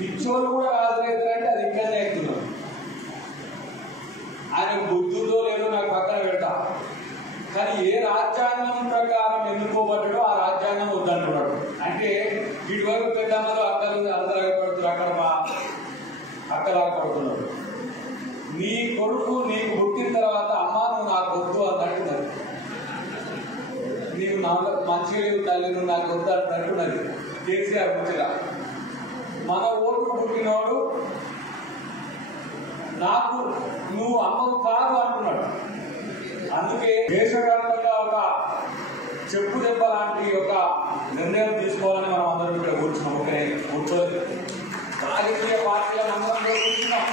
పిచ్చోళ్ళు కూడా రాజరైతారంటే అది ఇంకానే ఎక్కుతున్నారు. ఆయన బుద్ధుదో లేదో నాకు పక్కన పెడతా, కానీ ఏ రాజ్యాంగం ప్రకారం ఎన్నుకోబడ్డాడో ఆ రాజ్యాంగం వద్దంటున్నాడు. అంటే వీటి వరకు పెద్దమ్మలు అందరూ అక్కడ అక్కలాగపడుతున్నాడు. నీ కొడుకు నీకు పుట్టిన తర్వాత అమ్మ నువ్వు నాకు వద్దు అన్నట్టున్నది, నీవు మంచిగా లేవు తల్లి నువ్వు నాకు వద్దు అన్నట్టున్నది కేసీఆర్ ముచ్చట. మన ఓటు పుట్టినవాడు నాకు నువ్వు అమ్మకు కాదు అంటున్నాడు. అందుకే దేశవ్యాప్తంగా ఒక చెప్పు దెబ్బ లాంటి ఒక నిర్ణయం తీసుకోవాలని మనం అందరం ఇక్కడ కూర్చున్నాం. ఓకే, కూర్చోలేదు రాజకీయ పార్టీలను అందరం కూర్చున్నాం.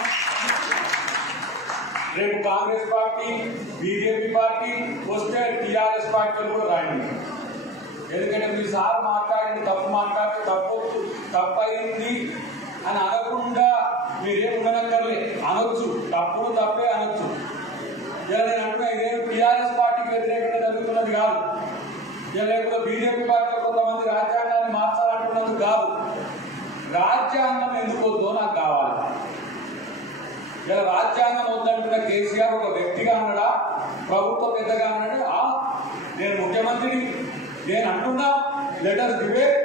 రేపు కాంగ్రెస్ పార్టీ బీజేపీ పార్టీ వస్తే టీఆర్ఎస్ పార్టీలు కూడా రాయండి. ఎందుకంటే మీ సార్ మాట్లాడింది తప్పు మాట్లాడితే తప్పయింది అని అనకుండా మీరేం ఉండనక్కర్లే, అనొచ్చు, తప్పుడు తప్పే అనొచ్చు. ఇలా నేను అంటున్నా ఇదేం టీఆర్ఎస్ పార్టీకి వ్యతిరేకంగా జరుగుతున్నది కాదు, లేకపోతే బీజేపీ పార్టీలో కొంతమంది రాజ్యాంగాన్ని మార్చాలంటున్నది కాదు. రాజ్యాంగం ఎందుకు వద్దో నాకు కావాలి. ఇలా రాజ్యాంగం వద్దంటున్న కేసీఆర్ ఒక వ్యక్తిగా అన్నాడా, ప్రభుత్వ పెద్దగా అన్నాడు? నేను ముఖ్యమంత్రిని, నేను అంటున్నా లెటర్స్ డిబేట్,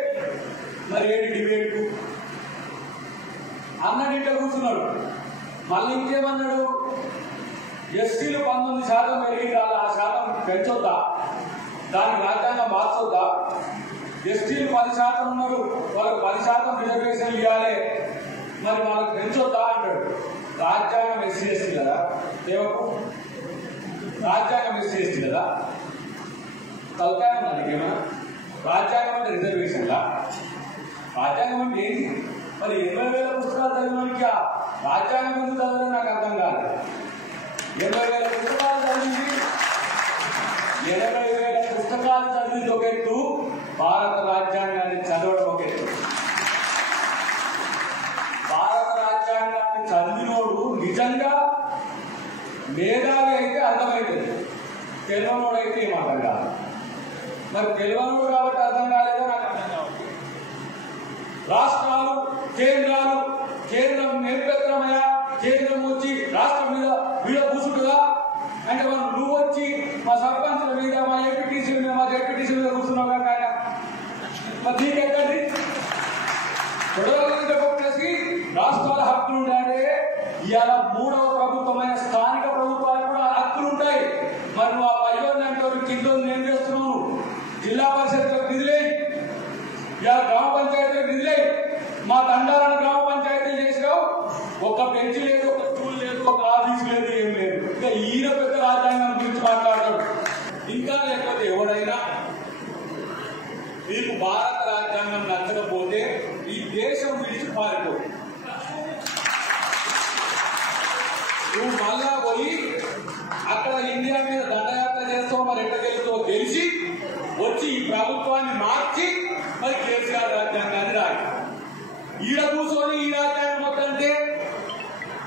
మరి ఏంటి డిబేట్ అన్నది ఇట్లా కూర్చున్నాడు. మళ్ళీ ఇంకేమన్నాడు, ఎస్సీలు 19% పెరిగి ఆ శాతం పెంచొద్దా, దానికి రాజ్యాంగం మార్చొద్దా, ఎస్టీలు 10% ఉన్నారు వాళ్ళకి 10% రిజర్వేషన్ ఇవ్వాలి మరి వాళ్ళకి పెంచొద్దా అంటాడు. రాజ్యాంగం ఎస్సీ ఎస్టీ కదా, దేవకు రాజ్యాంగం ఎస్సీ ఎస్టీ కదా, తలకాయ దానికి ఏమైనా రాజ్యాంగం అంటే రిజర్వేషన్లా, రాజ్యాంగం అంటే ఏంటి? మరి 80,000 పుస్తకాలు చదివినోడికి రాజ్యాంగం ఎందుకు చదవడం నాకు అర్థం కాదు. 80,000 పుస్తకాలు చదివింది, 80,000 పుస్తకాలు చదివింది ఒక ఎత్తు, భారత రాజ్యాంగాన్ని చదవడం ఒక ఎత్తు. భారత రాజ్యాంగాన్ని చదివినోడు నిజంగా మేధావి అయితే అర్థమవుతుంది, తెలివనోడు అయితే ఏం అర్థం కాదు. మరి తెలివనోడు కాబట్టి అర్థం కాలేదో నాకు అర్థం కావచ్చు. రాష్ట్రాలు కేంద్రం నిరుపేదమయ్య, కేంద్రం వచ్చి రాష్ట్రం మీద కూర్చుంటుందా అంటే మనం నువ్వు వచ్చి మా సర్పంచుల మీద మా ఎంపీటీసీ మీద మా జెడ్పీటీసీ మీద కూర్చున్నావు కాక మరి నీకెక్కడి గొడవలకి రాష్ట్రాల హక్కులు ఉంటాయంటే ఇవాళ 3వ ప్రభుత్వమైన స్థానిక ప్రభుత్వాలు కూడా హక్కులు ఉంటాయి. మరి నువ్వు ఆ పైలోని అంటే కింద ఏం చేస్తున్నావు? జిల్లా పరిషత్లకు నిధులే, ఇవాళ గ్రామ పంచాయతీలకు నిధులే, మా తండాలను గ్రామ పంచాయతీలు చేసినావు, ఒక బెంచ్ లేదు, ఒక స్కూల్ లేదు, ఒక ఆఫీస్ లేదు, ఏం లేదు. ఇంకా ఈయన పెద్ద రాజ్యాంగం గురించి మాట్లాడతాడు. ఇంకా లేకపోతే ఎవడైనా మీకు భారత రాజ్యాంగం నచ్చకపోతే ఈ దేశం విడిచి పారిపో, నువ్వు మళ్ళా పోయి అక్కడ ఇండియా మీద దండయాత్ర చేస్తావు, మరి ఎట్లా గెలుస్తావో తెలిసి వచ్చి ఈ ప్రభుత్వాన్ని మార్చి మరి కేసీఆర్ రాజ్యాంగాన్ని రాయి. ఈడ కూర్చొని ఈ రాజ్యాంగం వద్దంటే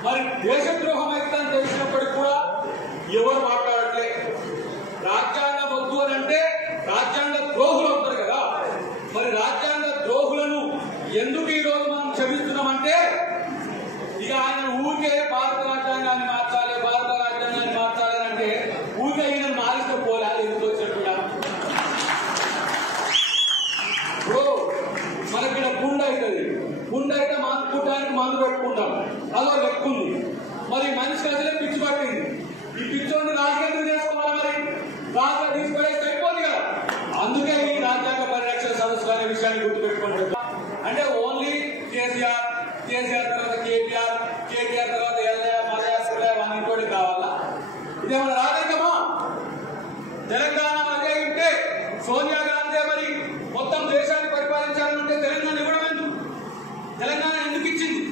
మరి దేశద్రోహం అవుతుందని తెలిసినప్పటికీ కూడా ఎవరు మాట్లాడట్లే. రాజ్యాంగం వద్దు అని అంటే రాజ్యాంగ ద్రోహులు అవుతారు కదా, మరి రాజ్యాంగ ద్రోహులను ఎందుకు ఈ రోజు మనం క్షమిస్తున్నామంటే ఇక ఆయన ఊరికే భారత రాజ్యాంగాన్ని మార్చాలి అంటే ఊరికే ఈయన మారిస్తే పోలేదు ఎందుకు వచ్చినట్టుగా. ఇప్పుడు మనకి ఇక్కడ గుండె అవుతుంది, గుండె అయితే మందుకుంటానికి మందు పెట్టుకుంటాం, అదో లెక్కుంది. మరి మనిషికి అసలే పిచ్చి పట్టింది, ఈ పిచ్చోని రాజకీయం చేసుకోవాలి, మరి రాజకీయ తీసుకునేస్తే అయిపోతుంది కదా. అందుకే ఈ రాజ్యాంగ పరిరక్షణ సదస్సు అనే విషయాన్ని గుర్తుపెట్టుకుంటారు. అంటే ఓన్లీ కేసీఆర్ తర్వాత కేటీఆర్ తర్వాత మలయాళ ఇంకోటి కావాలా? ఇదేమన్నా రాజకీయమా? తెలంగాణ అదే ఉంటే సోనియా గాంధీ మరి మొత్తం దేశాన్ని పరిపాలించాలంటే తెలంగాణ ఇవ్వడం ఎందుకు? తెలంగాణ ఎందుకు ఇచ్చింది?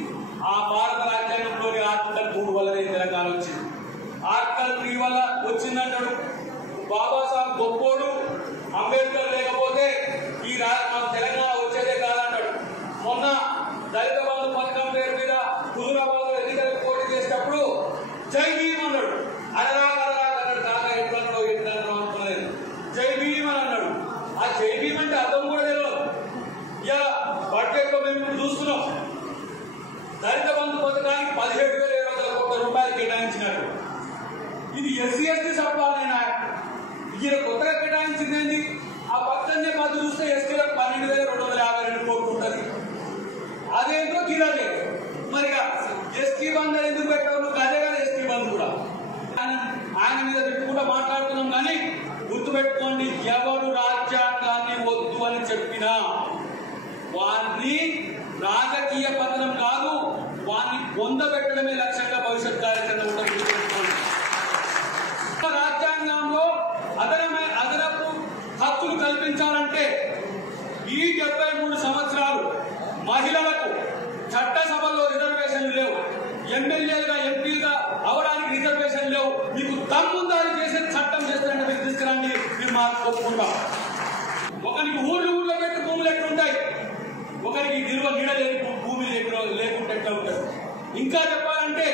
ఆ భారత రాజ్యాంగంలోని ఆర్టికల్ 3 వల్లనే తెలంగాణ వచ్చింది. ఆర్టికల్ 3 వల్ల వచ్చిందంటాడు బాబాసాహెబ్ గొప్పోడు, అంబేద్కర్ లేకపోతే ఈ తెలంగాణ వచ్చేదే కాదంటాడు. మొన్న దళిత బంధు పథకం పేరు మీద హుజూరాబాద్ లో ఎన్నికలకు పోటీ చేసేటప్పుడు జై భీమ్ అన్నాడు. అన్నాడు కాక ఎట్లన్నాడు అనుకున్నది, జై భీమ్ అని అన్నాడు. ఆ జై భీమ్ అంటే అర్థం కూడా తెలియదు. ఇలా బడ్జెట్ లో మేము చూస్తున్నాం, ఇది ఎస్సీ ఎస్టీ సభ్యులైనా ఈయన కొత్తగా కేటాయించింది. ఆ పక్కనే పది చూస్తే ఎస్టీలకు 12,252 కోట్లు ఉంటుంది. అదేంటో గిరాలే మరి ఎస్టీ బంద్ ఎందుకు పెట్టారు? అదే కదా ఎస్టీ బంద్ కూడా ఆయన మీద కూడా మాట్లాడుతున్నాం. కానీ గుర్తుపెట్టుకోండి, ఎవరు రాజ్యాంగాన్ని వద్దు అని చెప్పినా వారిని రాజకీయ పతనం కాదు, వారిని పొందబెట్టడమే లక్ష్యంగా భవిష్యత్ కార్యాచరణ ఉంటుంది. రాజ్యాంగంలో అదనపు హక్కులు కల్పించాలంటే ఈ 73 సంవత్సరాలు మహిళలకు చట్టసభలో రిజర్వేషన్లు లేవు, ఎమ్మెల్యేలుగా ఎంపీగా అవడానికి రిజర్వేషన్ లేవు. మీకు తమ్ముందాలు చేసే చట్టం చేస్తారంటే మీరు తీసుకురండి, మీరు మాకు ఒప్పుకుంటాం. ఒకరికి ఊర్లో పెట్టి భూములు ఎట్లుంటాయి, ఒకరికి నిల్వ నీడ లేని భూమి లేకుంటే ఎట్లా ఉంటుంది. ఇంకా చెప్పాలంటే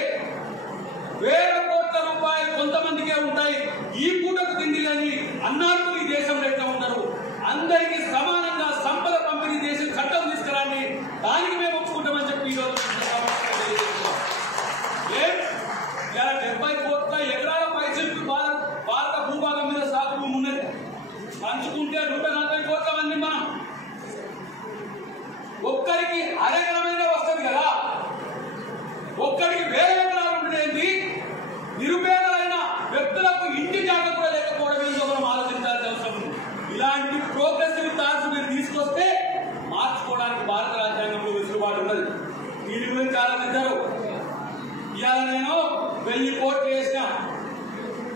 వేల కోట్ల రూపాయలు కొంతమందికే ఉంటాయి. ఈ పూటకు తిండి లేని అన్నార్థులు ఈ దేశంలో ఎట్లా ఉంటారు? అందరికీ సమానంగా సంపద పంపిణీ చేసి చట్టం తీసుకురండి, దానికి మేము ఒప్పుకుంటామని చెప్పి ఈరోజు 70 కోట్ల ఎకరాల పైసలు భారత భూభాగం మీద సాగు భూమి ఉన్నది. పంచుకుంటే 140 కోట్ల మంది మనం ఒక్కరికి అరెకరమైన వస్తుంది కదా, ఒక్కరికి 1000 ఎకరాలు ఉండేది. నిరుపేదలైన వ్యక్తులకు ఇంటి జాగ్రత్త కూడా లేకపోవడం ఏంటో మనం ఆలోచించాల్సిన అవసరం ఉంది. ఇలాంటి ప్రోగ్రెసివ్ థాట్స్ మీరు తీసుకొస్తే మార్చుకోవడానికి భారత రాజ్యాంగంలో వెసులుబాటు ఉన్నది. దీని గురించి ఆలోచించారు. ఇవాళ నేను 1000 కోట్లు వేసిన,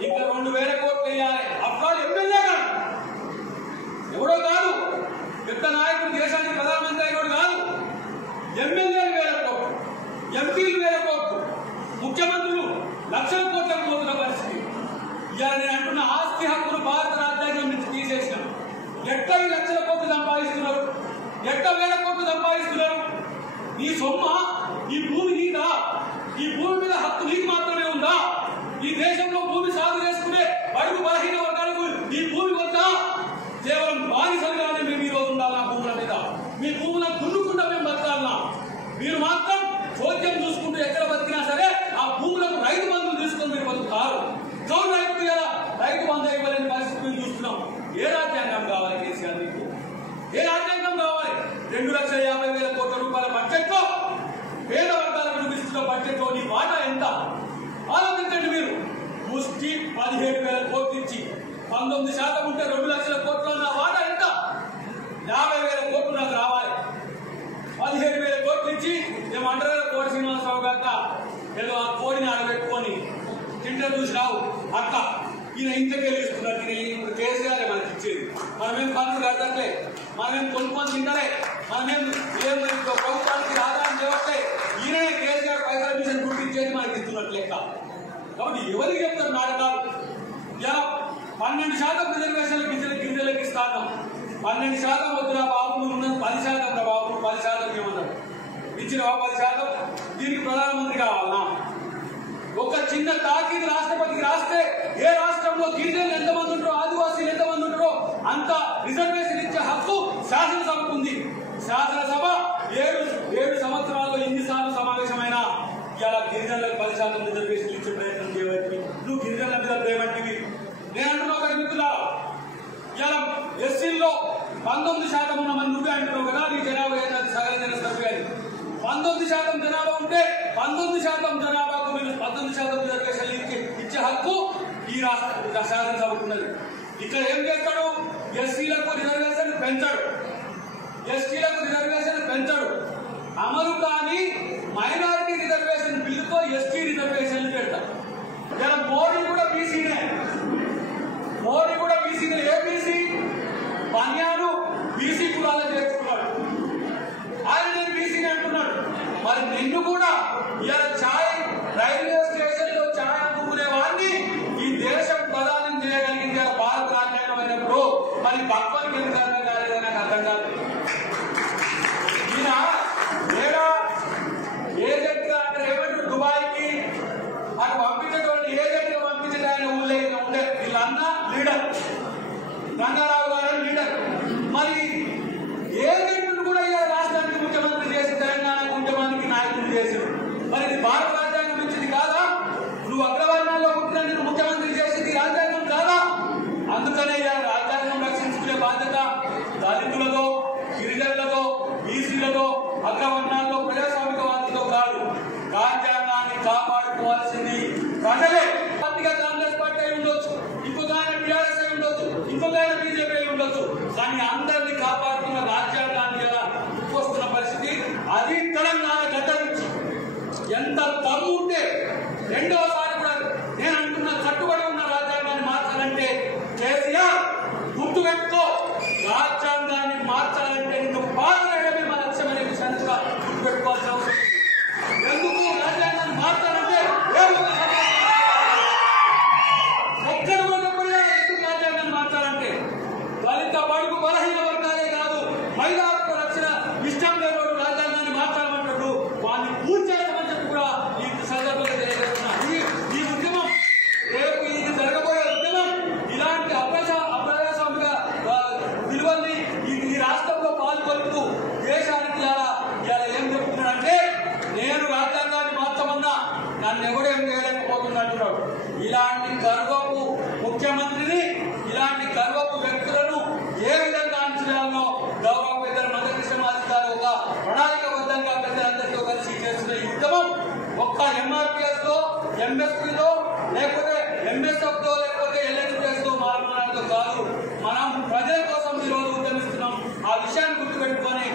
ఇంకా 2000 కోట్లు వేయాలి. అప్పుడు ఎమ్మెల్యే కాదు, ఎవడో కాదు, పెద్ద నాయకుడు, దేశానికి ప్రధానమంత్రి అయినోడు కాదు. ఎమ్మెల్యేలు 1000 కోట్లు, ఎంపీలు 1000 కోట్లు, ముఖ్యమంత్రులు లక్షల కోట్లకు పోతున్న పరిస్థితి. ఇవాళ నేను అంటున్న ఆస్తి హక్కులు భారత రాజ్యాంగం నుంచి తీసేసిన. ఎట్లా 1,00,000 కోట్లు సంపాదిస్తున్నారు, ఎట్లా 1000 కోట్లు సంపాదిస్తున్నారు? నీ సొమ్మ, ఈ భూమి నీదా? ఈ భూమి మీద హక్కు నీకు మాత్రమే ఉందా? ఈ దేశంలో భూమి సాగు చేసుకునే బడుగు బలహీన వర్గాలకు ఈ భూమి వద్దా? కేవలం బానిసలుగానే మేము ఈ రోజు ఉండాలి. ఆ భూముల మీద మీ భూములను దున్నుకుంటా మేము బతకాలన్నా? మీరు మాత్రం చోద్యం చూసుకుంటూ ఎక్కడ బతికినా సరే ఆ భూములకు రైతు బంధువులు తీసుకొని మీరు బతుకుతారు. కౌలు రైతు కదా, రైతు బంధు ఇవ్వలేని పరిస్థితి చూస్తున్నాం. ఏ రాజ్యాంగం కావాలి కేసీఆర్ మీకు? ఏ రాజ్యాంగం కావాలి? 2,50,000 కోట్ల రూపాయల బడ్జెట్ లో పేద వర్గాలకు చూపిస్తున్న బడ్జెట్ లో నీ వాటా ఎంత ఆలోచించండి. మీరు ముష్టి 17,000 కోట్లు ఇచ్చి 19% ఉంటే 2,00,000 కోట్లు, నా వాటా ఎంత? 50,000 కోట్లు నాకు రావాలి. 17,000 కోట్లు ఇచ్చి ఏమంటారు? కోటి శ్రీనివాసరావు గాక ఏదో ఆ కోడిని ఆడబెట్టుకొని తింటే చూసి రావు అక్క, ఈయన ఇంతకెళ్ళి ఇస్తున్నారు. ఇప్పుడు కేసీఆర్ మనకి ఇచ్చేది. మనమేం పనులు కట్టట్లే, మనమేం కొనుక్కొని తింటలే, మనమేం ప్రభుత్వానికి ఆదాయం చేయట్లే. ఈయనే కేసీఆర్ పైసలు మిషన్ గుర్తించేది మనకి ఇస్తున్నట్టు లెక్క. కాబట్టి ఎవరికి చెప్తారు నాటకాలు? 12% రిజర్వేషన్లు గిరిజనులకు ఇస్తాను. 12% వద్దురా బాబు, నువ్వు ఉన్నది 10% రా బాబు, 10% ఏమన్నారు? ఇచ్చినవా 10%? దీనికి ప్రధానమంత్రి కావాలన్నా? ఒక చిన్న తాకీదు రాష్ట్రపతికి రాస్తే ఏ రాష్ట్రంలో గిరిజనులు ఎంతమంది ఉంటారో, ఆదివాసీలు ఎంతమంది ఉంటారో అంత రిజర్వేషన్ ఇచ్చే హక్కు శాసనసభకు ఉంది. శాసనసభ 7 సంవత్సరాల్లో ఎన్నిసార్లు సమావేశమైనా ఇలా గిరిజనులకు 10% రిజర్వేషన్ ఇచ్చే ప్రయత్నం చేయవచ్చు. నువ్వు గిరిజనుల మీద ప్రేమంటివి. నేను అంటున్నా ఒకటి మిత్రులా, ఇలా ఎస్సీల్లో 19% ఉన్నామని నువ్వే అంటున్నావు కదా, నీ జనాభా ఏదైనా సగల జన సర్వే అని. 19% జనాభా ఉంటే 19% జనాభాకు మీరు 19% రిజర్వేషన్లు ఇచ్చే హక్కు ఈ రాష్ట్ర శాసనసభకు ఉన్నది. ఇక్కడ ఏం చేస్తాడు? ఎస్సీలకు రిజర్వేషన్ పెంచాడు, ఎస్టీలకు రిజర్వేషన్ పెంచాడు. అమలు కానీ మైనారిటీ రిజర్వేషన్ బిల్లుతో ఎస్టీ రిజర్వేషన్లు పెడతాడు. ఇలా మోడీ కూడా బీసీనే, మోడీ కూడా బీసీనే. ఏ బీసీ? బన్యాను బీసీ కులాలను చేర్చుకున్నాడు. ఆయన నేను బీసీని అంటున్నాడు. మరి నిన్ను కూడా ఇలా రైల్వే స్టేషన్ లో ఛాయ్ అమ్ముకునే వాడిని ఈ దేశం ప్రధానం చేయగలిగింది భారత రాజ్యాంగం అయినప్పుడు మరి భక్తులకి ఎందుకు అర్థం కాలేదని నాకు అర్థం కాదు. ఈయన ఏజెంట్ గా అంటే ఏమంటారు? దుబాయ్కి అది పంపించేటువంటి ఏజెంట్ గా పంపించేది ఆయన ఊళ్ళో ఉండే వీళ్ళన్న లీడర్, రంగారావు గారు లీడర్. మరి ఏజెంట్ కూడా ఇలా రాష్ట్రానికి ముఖ్యమంత్రి చేసి తెలంగాణకు ముఖ్యమంత్రికి నాయకులు చేశారు. మరి ఇది భారత రాజ్యాంగం ఇచ్చింది కాదా? నువ్వు అగ్రవర్ణాల్లో పుట్టిన ముఖ్యమంత్రి ఇలాంటి గర్వపు ముఖ్యమంత్రిని, ఇలాంటి గర్వపు వ్యక్తులను ఏ విధంగా అంచనాలను గౌరవ పెద్దల మందకృష్ణ మాదిగ గారు ఒక ప్రణాళికబద్ధంగా పెద్దలందరితో కలిసి చేస్తున్న ఈ ఉద్యమం ఒక్క MRPS తో, MSP తో, లేకపోతే MSF తో, లేకపోతే LNPS తో మారమనడంతో కాదు. మనం ప్రజల కోసం ఈరోజు ఉద్యమిస్తున్నాం. ఆ విషయాన్ని గుర్తుపెట్టుకొని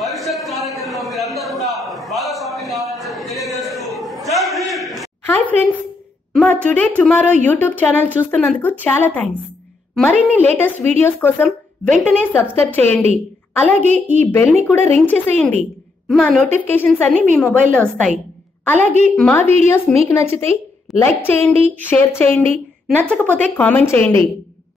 భవిష్యత్ కార్యక్రమంలో మీరందరూ కూడా భాగస్వామ్యం కావాలని తెలియజేస్తూ జై భీమ్. హాయ్ ఫ్రెండ్స్, మా టుడే టుమారో యూట్యూబ్ ఛానల్ చూస్తున్నందుకు చాలా థ్యాంక్స్. మరిన్ని లేటెస్ట్ వీడియోస్ కోసం వెంటనే సబ్స్క్రైబ్ చేయండి. అలాగే ఈ బెల్ ని కూడా రింగ్ చేసేయండి. మా నోటిఫికేషన్స్ అన్ని మీ మొబైల్లో వస్తాయి. అలాగే మా వీడియోస్ మీకు నచ్చితే లైక్ చేయండి, షేర్ చేయండి, నచ్చకపోతే కామెంట్ చేయండి.